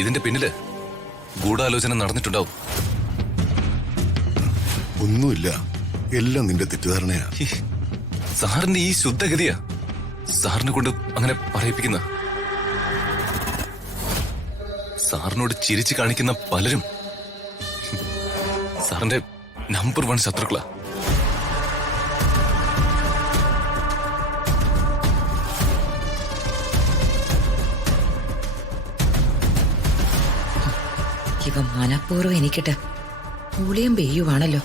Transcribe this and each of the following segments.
ഇതിന്റെ പിന്നില് ഗൂഢാലോചന നടന്നിട്ടുണ്ടാവും. ഒന്നുമില്ല, എല്ലാം നിന്റെ തെറ്റിദ്ധാരണയാ. സാറിന്റെ ഈ ശുദ്ധഗതിയാ സാറിനെ കൊണ്ട് അങ്ങനെ പറയിപ്പിക്കുന്ന. സാറിനോട് ചിരിച്ചു കാണിക്കുന്ന പലരും സാറിന്റെ നമ്പർ 1 ശത്രുക്കളാ. ഇവ മനഃപൂർവ്വം എനിക്കിട്ട് പൂളിയും പെയ്യുവാണല്ലോ.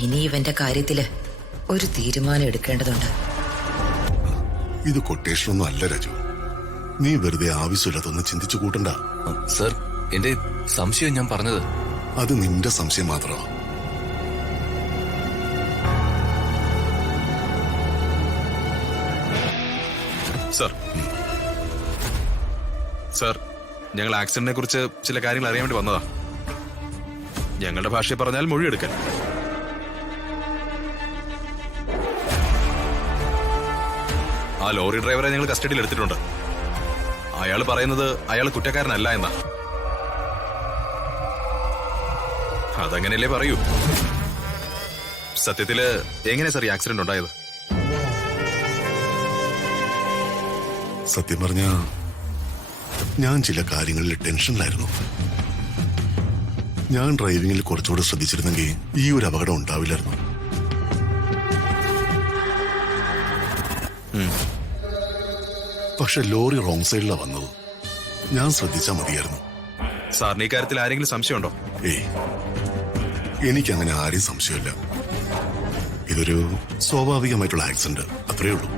ഇനി ഇവന്റെ കാര്യത്തില് ഒരു തീരുമാനം എടുക്കേണ്ടതുണ്ട്. ഇത് കൊട്ടേഷനൊന്നും അല്ല രാജു. നീ വെറുതെ ആവശ്യമില്ലാതൊന്നും ചിന്തിച്ചു കൂട്ടണ്ട. സർ, എന്റെ സംശയം ഞാൻ പറഞ്ഞത്. അത് നിന്റെ സംശയം മാത്രമാ. സർ, സർ, ഞങ്ങൾ ആക്സിഡന്റിനെ കുറിച്ച് ചില കാര്യങ്ങൾ അറിയാൻ വേണ്ടി വന്നതാ. ഞങ്ങളുടെ ഭാഷയിൽ പറഞ്ഞാൽ മൊഴിയെടുക്കാൻ. ആ ലോറി ഡ്രൈവറെ ഞങ്ങൾ കസ്റ്റഡിയിൽ എടുത്തിട്ടുണ്ട്. അയാൾ പറയുന്നത് അയാൾ കുറ്റക്കാരനല്ല എന്നാ. അതങ്ങനെയല്ലേ പറയൂ. സത്യത്തില് എങ്ങനെ സർ ഈ ആക്സിഡന്റ് ഉണ്ടായത്? സത്യം പറഞ്ഞ ഞാൻ ചില കാര്യങ്ങളിൽ ടെൻഷനിലായിരുന്നു. ഞാൻ ഡ്രൈവിംഗിൽ കുറച്ചുകൂടെ ശ്രദ്ധിച്ചിരുന്നെങ്കിൽ ഈ ഒരു അപകടം ഉണ്ടാവില്ലായിരുന്നു. പക്ഷെ ലോറി റോങ് സൈഡിലാണ് വന്നത്. ഞാൻ ശ്രദ്ധിച്ചാൽ മതിയായിരുന്നു. സാറിന് ഈ കാര്യത്തിൽ ആരെങ്കിലും സംശയമുണ്ടോ? ഏയ്, എനിക്കങ്ങനെ ആരെയും സംശയമില്ല. ഇതൊരു സ്വാഭാവികമായിട്ടുള്ള ആക്സിഡന്റ്, അത്രയേ ഉള്ളൂ.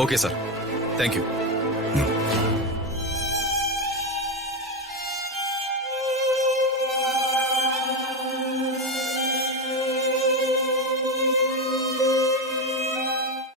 Okay sir, thank you.